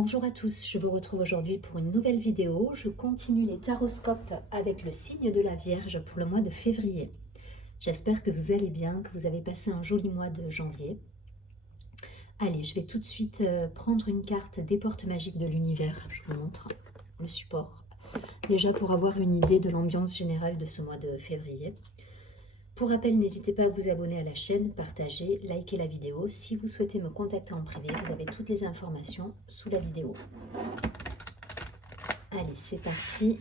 Bonjour à tous, je vous retrouve aujourd'hui pour une nouvelle vidéo. Je continue les taroscopes avec le signe de la Vierge pour le mois de février. J'espère que vous allez bien, que vous avez passé un joli mois de janvier. Allez, je vais tout de suite prendre une carte des portes magiques de l'univers. Je vous montre le support. Déjà pour avoir une idée de l'ambiance générale de ce mois de février. Pour rappel, n'hésitez pas à vous abonner à la chaîne, partager, liker la vidéo. Si vous souhaitez me contacter en privé, vous avez toutes les informations sous la vidéo. Allez, c'est parti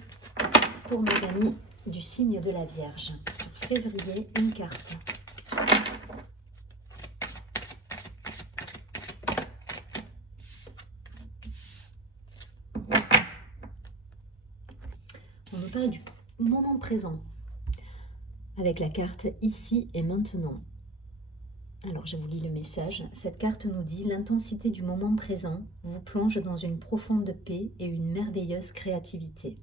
pour nos amis du signe de la Vierge. Sur février, une carte. On nous parle du moment présent avec la carte ici et maintenant. Alors, je vous lis le message. Cette carte nous dit: l'intensité du moment présent vous plonge dans une profonde paix et une merveilleuse créativité.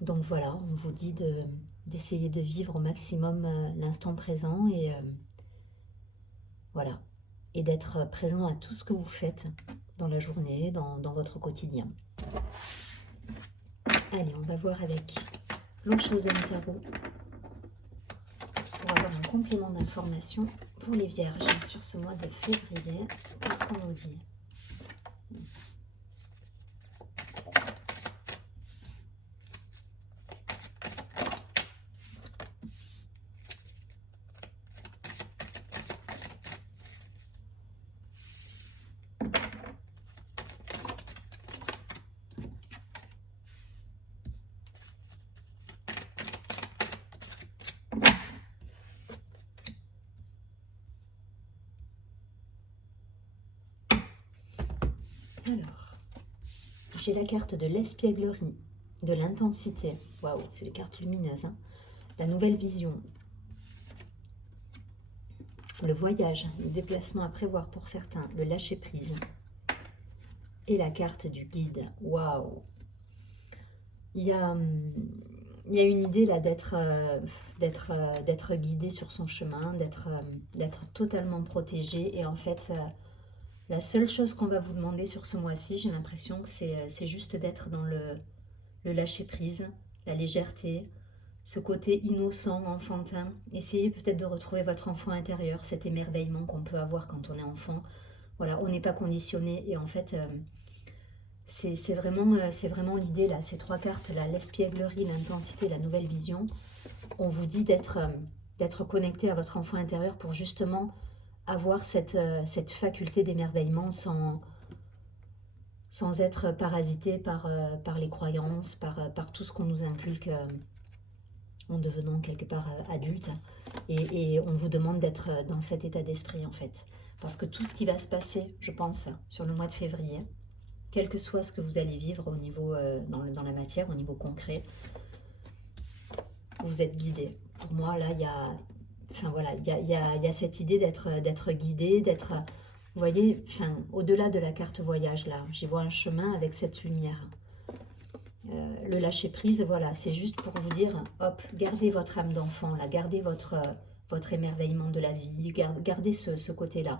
Donc voilà, on vous dit d'essayer de vivre au maximum l'instant présent et voilà, et d'être présent à tout ce que vous faites dans la journée, dans votre quotidien. Allez, on va voir avec l'Oshozen Tarot pour avoir un complément d'information pour les Vierges sur ce mois de février. Qu'est-ce qu'on nous dit ? Alors, j'ai la carte de l'espièglerie, de l'intensité. Waouh, c'est les cartes lumineuses. Hein. La nouvelle vision. Le voyage, le déplacement à prévoir pour certains, le lâcher-prise. Et la carte du guide. Waouh. Il y a une idée là d'être guidé sur son chemin, d'être totalement protégé. Et en fait, la seule chose qu'on va vous demander sur ce mois-ci, j'ai l'impression que c'est juste d'être dans le lâcher-prise, la légèreté, ce côté innocent, enfantin. Essayez peut-être de retrouver votre enfant intérieur, cet émerveillement qu'on peut avoir quand on est enfant. Voilà, on n'est pas conditionné et en fait, c'est vraiment l'idée là, ces trois cartes là, l'espièglerie, l'intensité, la nouvelle vision. On vous dit d'être connecté à votre enfant intérieur pour justement avoir cette faculté d'émerveillement sans être parasité par les croyances, par tout ce qu'on nous inculque en devenant quelque part adulte. Et on vous demande d'être dans cet état d'esprit en fait. Parce que tout ce qui va se passer, je pense, sur le mois de février, quel que soit ce que vous allez vivre au niveau, dans la matière, au niveau concret, vous êtes guidé. Pour moi, là, il y a... Enfin voilà, il y a cette idée d'être guidé, d'être... Vous voyez, enfin, au-delà de la carte voyage, là, j'y vois un chemin avec cette lumière. Le lâcher-prise, voilà, c'est juste pour vous dire, hop, gardez votre âme d'enfant, là, gardez votre émerveillement de la vie, gardez ce côté-là.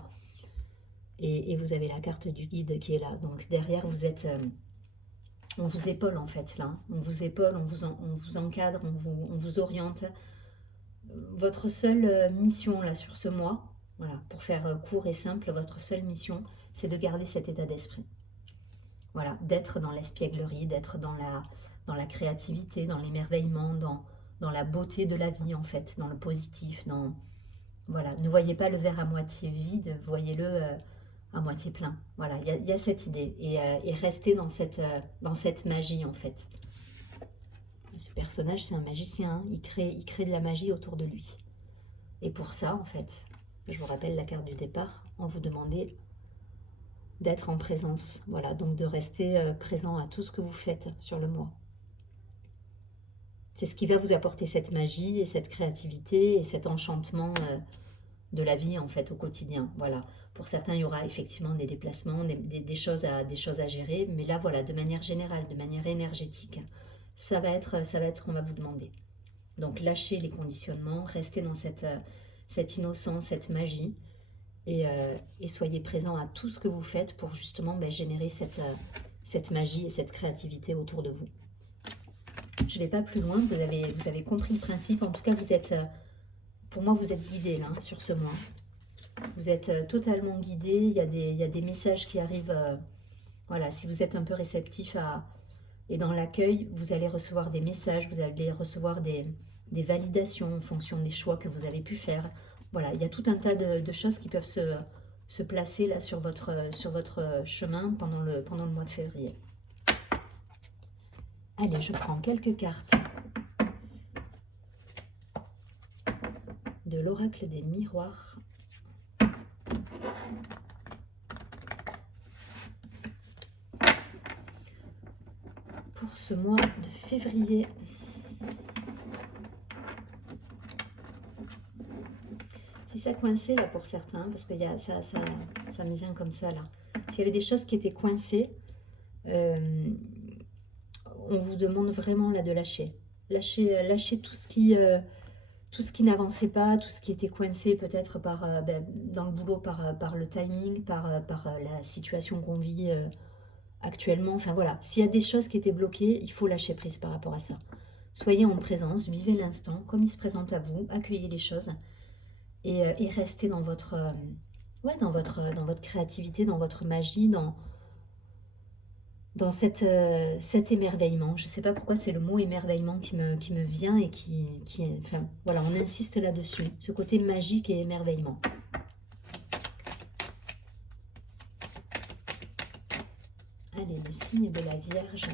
Et vous avez la carte du guide qui est là. Donc derrière, vous êtes... on vous épaule en fait, là. On vous épaule, on vous encadre, on vous oriente. Votre seule mission là sur ce mois, voilà, pour faire court et simple, votre seule mission, c'est de garder cet état d'esprit. Voilà, d'être dans l'espièglerie, d'être dans la créativité, dans l'émerveillement, dans la beauté de la vie en fait, dans le positif, voilà, ne voyez pas le verre à moitié vide, voyez-le à moitié plein. Voilà, il y a cette idée et restez dans cette magie en fait. Ce personnage, c'est un magicien, il crée de la magie autour de lui. Et pour ça, en fait, je vous rappelle la carte du départ, on vous demandait d'être en présence. Voilà, donc de rester présent à tout ce que vous faites sur le mois. C'est ce qui va vous apporter cette magie et cette créativité et cet enchantement de la vie, en fait, au quotidien. Voilà. Pour certains, il y aura effectivement des déplacements, des choses à gérer, mais là, voilà, de manière générale, de manière énergétique, ça va être ce qu'on va vous demander. Donc lâchez les conditionnements, restez dans cette innocence, cette magie, et soyez présent à tout ce que vous faites pour justement générer cette magie et cette créativité autour de vous. Je ne vais pas plus loin, vous avez compris le principe. En tout cas, pour moi, vous êtes guidé là, sur ce mois. Vous êtes totalement guidé, il y a des messages qui arrivent. Voilà, si vous êtes un peu réceptif et dans l'accueil, vous allez recevoir des messages, vous allez recevoir des validations en fonction des choix que vous avez pu faire. Voilà, il y a tout un tas de choses qui peuvent se placer là sur votre chemin pendant le mois de février. Allez, je prends quelques cartes de l'oracle des miroirs. Pour ce mois de février. Si ça coincait là pour certains, parce que ça me vient comme ça là. S'il y avait des choses qui étaient coincées, on vous demande vraiment là de lâcher. Lâcher tout ce qui n'avançait pas, tout ce qui était coincé peut-être dans le boulot par le timing, par la situation qu'on vit actuellement. Enfin voilà, s'il y a des choses qui étaient bloquées, il faut lâcher prise par rapport à ça. Soyez en présence, vivez l'instant comme il se présente à vous, accueillez les choses et restez dans votre créativité, dans votre magie, dans cet émerveillement. Je ne sais pas pourquoi c'est le mot émerveillement qui me vient et enfin voilà, on insiste là-dessus, ce côté magique et émerveillement. Allez, le signe de la Vierge.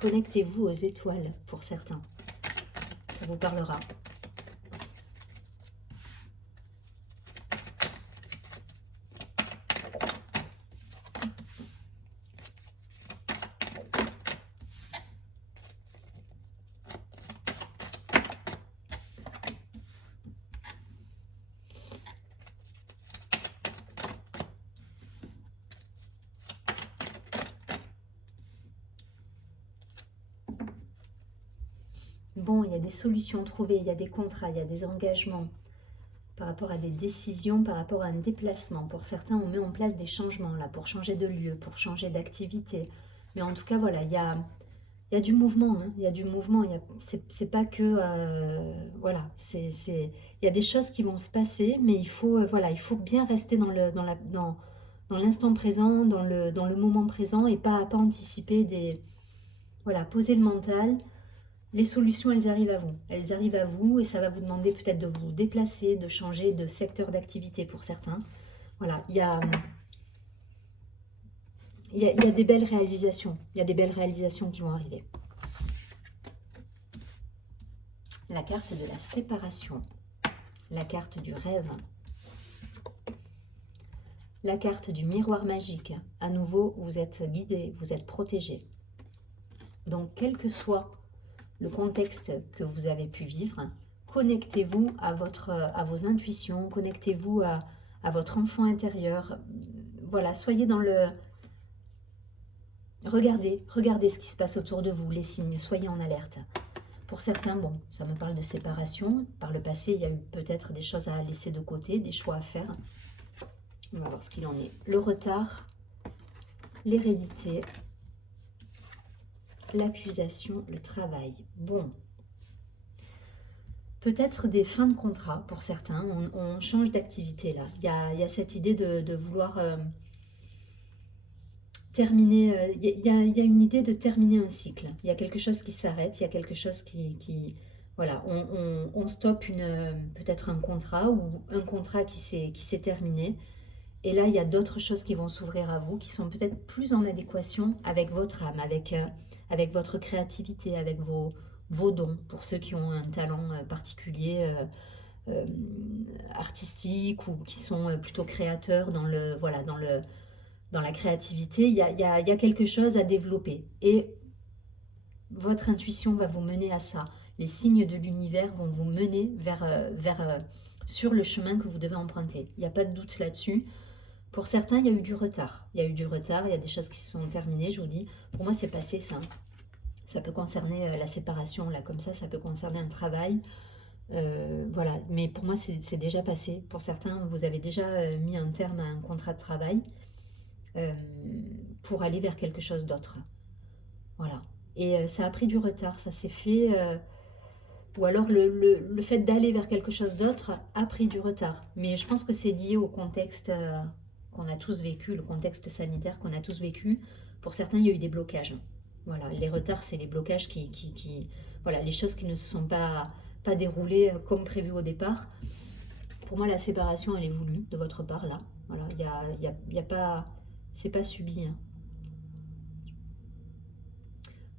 Connectez-vous aux étoiles pour certains. Ça vous parlera. Bon, il y a des solutions trouvées, il y a des contrats, il y a des engagements par rapport à des décisions, par rapport à un déplacement. Pour certains, on met en place des changements là, pour changer de lieu, pour changer d'activité. Mais en tout cas, voilà, il y a du mouvement, hein, il y a du mouvement. C'est pas que... voilà, il y a des choses qui vont se passer, mais il faut bien rester dans l'instant présent, dans le moment présent et pas anticiper des... Voilà, poser le mental. Les solutions, elles arrivent à vous. Elles arrivent à vous et ça va vous demander peut-être de vous déplacer, de changer de secteur d'activité pour certains. Voilà, il y a des belles réalisations. Il y a des belles réalisations qui vont arriver. La carte de la séparation. La carte du rêve. La carte du miroir magique. À nouveau, vous êtes guidé, vous êtes protégé. Donc, quel que soit le contexte que vous avez pu vivre, connectez-vous à vos intuitions, connectez-vous à votre enfant intérieur. Voilà, soyez dans le... Regardez ce qui se passe autour de vous, les signes, soyez en alerte. Pour certains, bon, ça me parle de séparation. Par le passé, il y a eu peut-être des choses à laisser de côté, des choix à faire. On va voir ce qu'il en est. Le retard, l'hérédité, l'accusation, le travail. Bon. Peut-être des fins de contrat pour certains. On change d'activité là. Il y a cette idée de vouloir terminer. Il y a une idée de terminer un cycle. Il y a quelque chose qui s'arrête. Il y a quelque chose qui voilà. On stoppe peut-être un contrat ou un contrat qui s'est terminé. Et là, il y a d'autres choses qui vont s'ouvrir à vous, qui sont peut-être plus en adéquation avec votre âme, avec votre créativité, avec vos dons, pour ceux qui ont un talent particulier, artistique, ou qui sont plutôt créateurs dans la créativité. Il y a quelque chose à développer. Et votre intuition va vous mener à ça. Les signes de l'univers vont vous mener sur le chemin que vous devez emprunter. Il n'y a pas de doute là-dessus. Pour certains, il y a eu du retard. Il y a des choses qui se sont terminées, je vous dis. Pour moi, c'est passé ça. Ça peut concerner la séparation, là, comme ça peut concerner un travail. Voilà, mais pour moi, c'est déjà passé. Pour certains, vous avez déjà mis un terme à un contrat de travail euh, pour aller vers quelque chose d'autre. Voilà. Et ça a pris du retard, ça s'est fait... ou alors le fait d'aller vers quelque chose d'autre a pris du retard. Mais je pense que c'est lié au contexte qu'on a tous vécu, le contexte sanitaire qu'on a tous vécu. Pour certains, il y a eu des blocages. Voilà, les retards, c'est les blocages voilà, les choses qui ne se sont pas déroulées comme prévu au départ. Pour moi, la séparation, elle est voulue de votre part, là. Voilà, il y a pas... C'est pas subi, hein.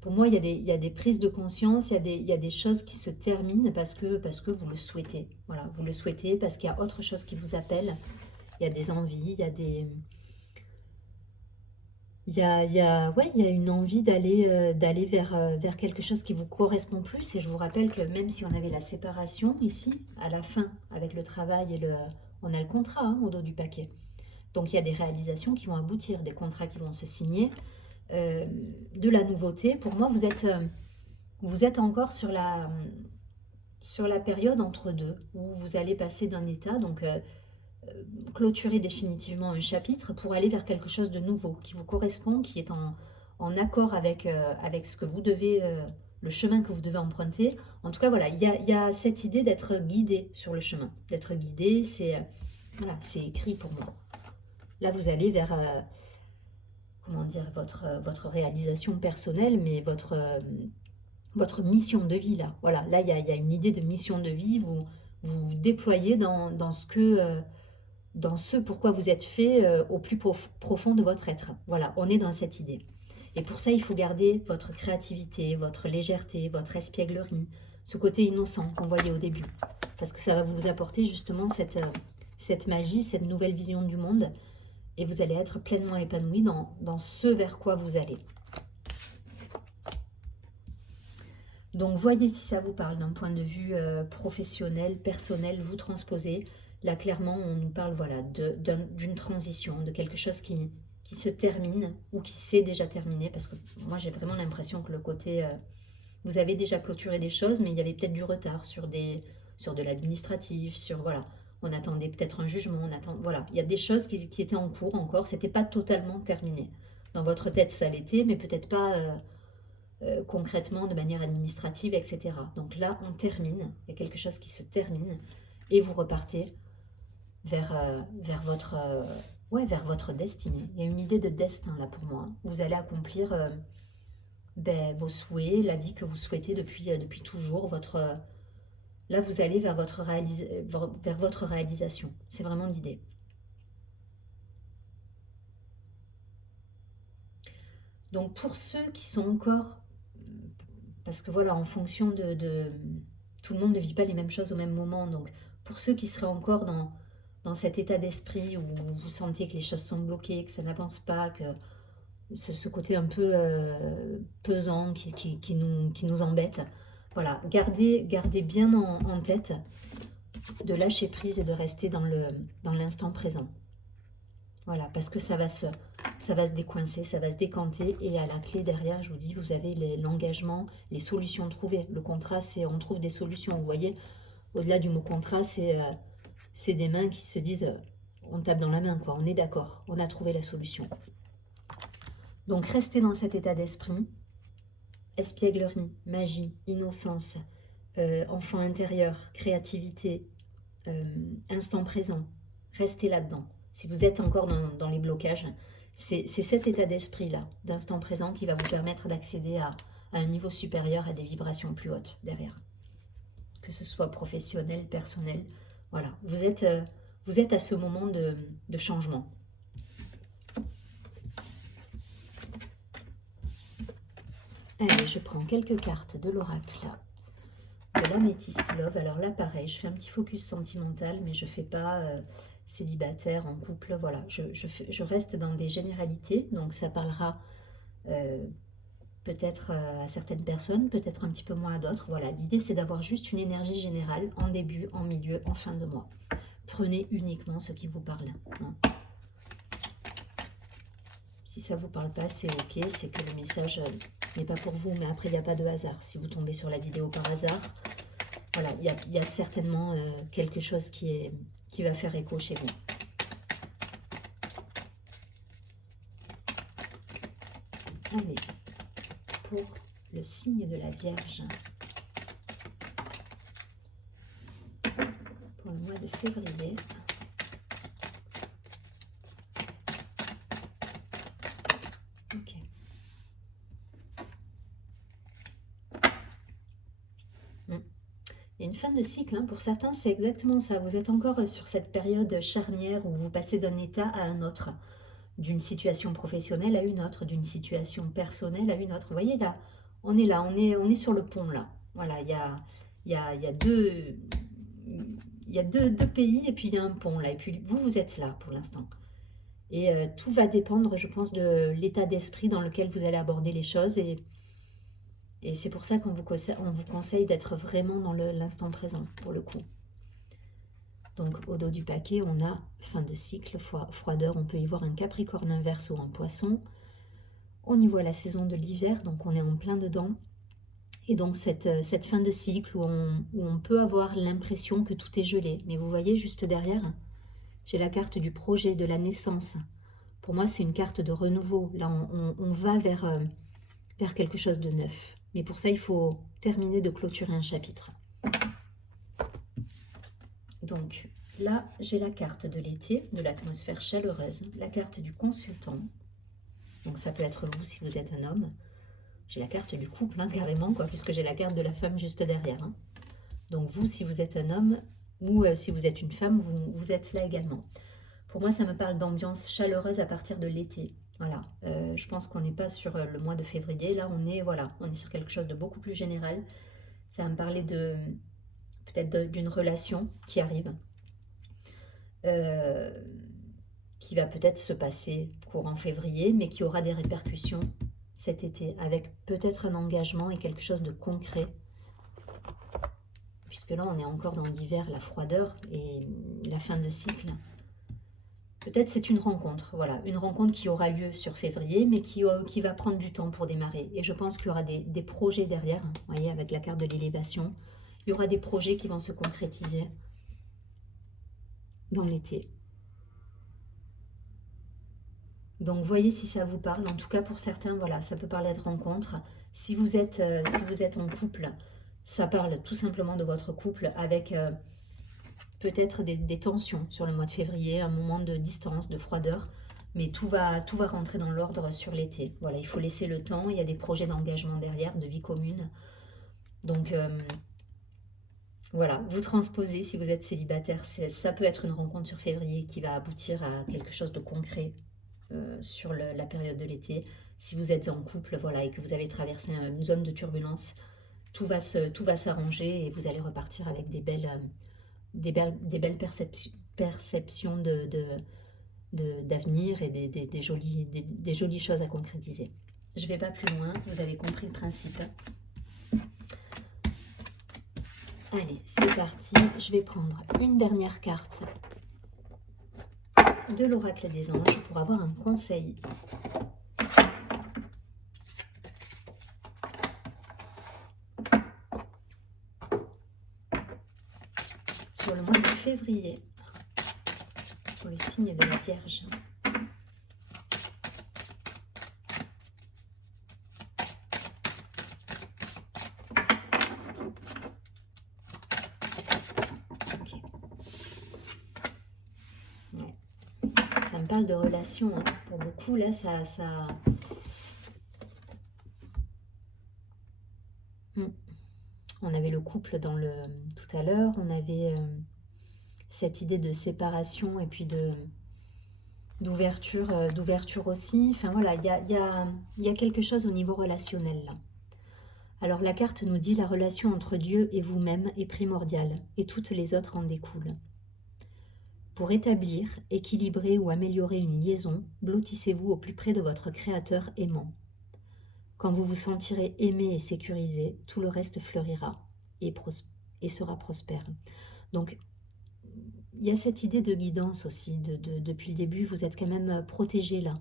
Pour moi, il y a des prises de conscience, il y a des choses qui se terminent parce que vous le souhaitez. Voilà, vous le souhaitez parce qu'il y a autre chose qui vous appelle. Il y a des envies, il y a des... ouais, il y a une envie d'aller vers quelque chose qui vous correspond plus. Et je vous rappelle que même si on avait la séparation ici, à la fin, avec le travail on a le contrat hein, au dos du paquet. Donc il y a des réalisations qui vont aboutir, des contrats qui vont se signer, de la nouveauté. Pour moi, vous êtes encore sur la période entre deux, où vous allez passer d'un état, donc clôturer définitivement un chapitre pour aller vers quelque chose de nouveau, qui vous correspond, qui est en accord avec ce que vous devez, le chemin que vous devez emprunter. En tout cas, voilà, il y a cette idée d'être guidé sur le chemin. D'être guidé, voilà, c'est écrit pour moi. Là, vous allez vers... comment dire, votre réalisation personnelle, mais votre mission de vie, là. Voilà, là, il y a une idée de mission de vie, vous déployez dans dans ce pourquoi vous êtes fait au plus profond de votre être. Voilà, on est dans cette idée. Et pour ça, il faut garder votre créativité, votre légèreté, votre espièglerie, ce côté innocent qu'on voyait au début. Parce que ça va vous apporter justement cette magie, cette nouvelle vision du monde, et vous allez être pleinement épanoui dans ce vers quoi vous allez. Donc voyez si ça vous parle d'un point de vue professionnel, personnel, vous transposez. Là clairement on nous parle voilà, d'une transition, de quelque chose qui se termine ou qui s'est déjà terminé. Parce que moi j'ai vraiment l'impression que le côté... vous avez déjà clôturé des choses, mais il y avait peut-être du retard sur de l'administratif, sur... Voilà, on attendait peut-être un jugement, voilà, il y a des choses qui étaient en cours encore, c'était pas totalement terminé. Dans votre tête ça l'était, mais peut-être pas... concrètement de manière administrative, etc. Donc là, on termine, il y a quelque chose qui se termine, et vous repartez vers votre destinée. Il y a une idée de destin là pour moi. Vous allez accomplir vos souhaits, la vie que vous souhaitez depuis toujours. Là, vous allez vers votre réalisation. C'est vraiment l'idée. Donc pour ceux qui sont encore... Parce que voilà, en fonction tout le monde ne vit pas les mêmes choses au même moment. Donc pour ceux qui seraient encore dans cet état d'esprit où vous sentez que les choses sont bloquées, que ça n'avance pas, que ce côté un peu pesant qui nous embête, voilà, gardez bien en tête de lâcher prise et de rester dans l'instant présent. Voilà, parce que ça va se décoincer, ça va se décanter, et à la clé derrière, je vous dis, vous avez l'engagement, les solutions trouvées. Le contrat, c'est on trouve des solutions. Vous voyez, au-delà du mot contrat, c'est des mains qui se disent, on tape dans la main, quoi. On est d'accord, on a trouvé la solution. Donc restez dans cet état d'esprit, espièglerie, magie, innocence, enfant intérieur, créativité, instant présent. Restez là-dedans. Si vous êtes encore dans les blocages, c'est cet état d'esprit-là, d'instant présent, qui va vous permettre d'accéder à un niveau supérieur, à des vibrations plus hautes derrière. Que ce soit professionnel, personnel, voilà. Vous êtes à ce moment de changement. Allez, je prends quelques cartes de l'oracle, de l'améthyste love. Alors là, pareil, je fais un petit focus sentimental, mais je ne fais pas célibataire, en couple, voilà. Je reste dans des généralités, donc ça parlera peut-être à certaines personnes, peut-être un petit peu moins à d'autres. Voilà, l'idée c'est d'avoir juste une énergie générale en début, en milieu, en fin de mois. Prenez uniquement ce qui vous parle. Hein. Si ça ne vous parle pas, c'est ok, c'est que le message n'est pas pour vous, mais après il n'y a pas de hasard. Si vous tombez sur la vidéo par hasard, Voilà, il y a certainement quelque chose qui va faire écho chez vous. Allez, pour le signe de la Vierge, pour le mois de février. Ok. Il y a une fin de cycle, hein. Pour certains, c'est exactement ça. Vous êtes encore sur cette période charnière où vous passez d'un état à un autre, d'une situation professionnelle à une autre, d'une situation personnelle à une autre. Vous voyez là, on est sur le pont là. Voilà, il y a deux, deux pays et puis il y a un pont là. Et puis vous êtes là pour l'instant. Et tout va dépendre, je pense, de l'état d'esprit dans lequel vous allez aborder les choses. Et c'est pour ça qu'on vous conseille d'être vraiment dans l'instant présent, pour le coup. Donc, au dos du paquet, on a fin de cycle, froideur. On peut y voir un Capricorne, un Verseau, un Poisson. On y voit la saison de l'hiver, donc on est en plein dedans. Et donc, cette fin de cycle où on peut avoir l'impression que tout est gelé. Mais vous voyez, juste derrière, j'ai la carte du projet, de la naissance. Pour moi, c'est une carte de renouveau. Là, on va vers quelque chose de neuf. Mais pour ça, il faut terminer de clôturer un chapitre. Donc là, j'ai la carte de l'été, de l'atmosphère chaleureuse, la carte du consultant. Donc ça peut être vous si vous êtes un homme. J'ai la carte du couple, hein, carrément, quoi, puisque j'ai la carte de la femme juste derrière. Hein. Donc vous, si vous êtes un homme, ou si vous êtes une femme, vous êtes là également. Pour moi, ça me parle d'ambiance chaleureuse à partir de l'été. Voilà, je pense qu'on n'est pas sur le mois de février. Là, on est sur quelque chose de beaucoup plus général. Ça va me parler peut-être d'une relation qui arrive, qui va peut-être se passer courant février, mais qui aura des répercussions cet été, avec peut-être un engagement et quelque chose de concret. Puisque là, on est encore dans l'hiver, la froideur et la fin de cycle. Peut-être c'est une rencontre, voilà, une rencontre qui aura lieu sur février, mais qui va prendre du temps pour démarrer. Et je pense qu'il y aura des projets derrière, vous voyez, avec la carte de l'élévation. Il y aura des projets qui vont se concrétiser dans l'été. Donc, voyez si ça vous parle. En tout cas, pour certains, voilà, ça peut parler de rencontre. Si vous êtes en couple, ça parle tout simplement de votre couple avec... peut-être des tensions sur le mois de février, un moment de distance, de froideur, mais tout va rentrer dans l'ordre sur l'été. Voilà, il faut laisser le temps, il y a des projets d'engagement derrière, de vie commune. Donc voilà, vous transposez si vous êtes célibataire, ça peut être une rencontre sur février qui va aboutir à quelque chose de concret sur la période de l'été. Si vous êtes en couple, voilà, et que vous avez traversé une zone de turbulence, tout va s'arranger et vous allez repartir avec des belles perceptions d'avenir et des jolies choses à concrétiser. Je ne vais pas plus loin, vous avez compris le principe. Allez, c'est parti. Je vais prendre une dernière carte de l'oracle des anges pour avoir un conseil. Sur le mois de février, pour le signe de la Vierge. Okay. Ouais. Ça me parle de relation, hein. Pour beaucoup, là, ça... On avait le couple tout à l'heure, on avait cette idée de séparation et puis d'ouverture aussi. Enfin voilà, il y a quelque chose au niveau relationnel là. Alors la carte nous dit la relation entre Dieu et vous-même est primordiale et toutes les autres en découlent. Pour établir, équilibrer ou améliorer une liaison, blottissez-vous au plus près de votre Créateur aimant. Quand vous vous sentirez aimé et sécurisé, tout le reste fleurira et sera prospère. Donc, il y a cette idée de guidance aussi. Depuis le début, vous êtes quand même protégé là.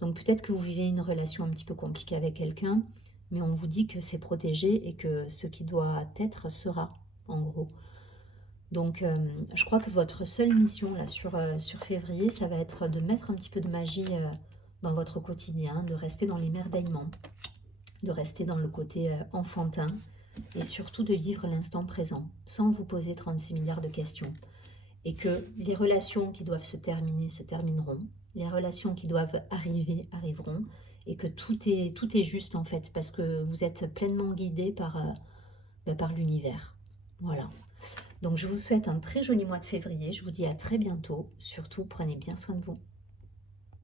Donc, peut-être que vous vivez une relation un petit peu compliquée avec quelqu'un, mais on vous dit que c'est protégé et que ce qui doit être sera. en gros. Donc, je crois que votre seule mission là sur février, ça va être de mettre un petit peu de magie, dans votre quotidien, de rester dans l'émerveillement, de rester dans le côté, enfantin et surtout de vivre l'instant présent, sans vous poser 36 milliards de questions. Et que les relations qui doivent se termineront, les relations qui doivent arriver, arriveront, et que tout est juste en fait, parce que vous êtes pleinement guidé par l'univers. Voilà. Donc je vous souhaite un très joli mois de février, je vous dis à très bientôt, surtout prenez bien soin de vous.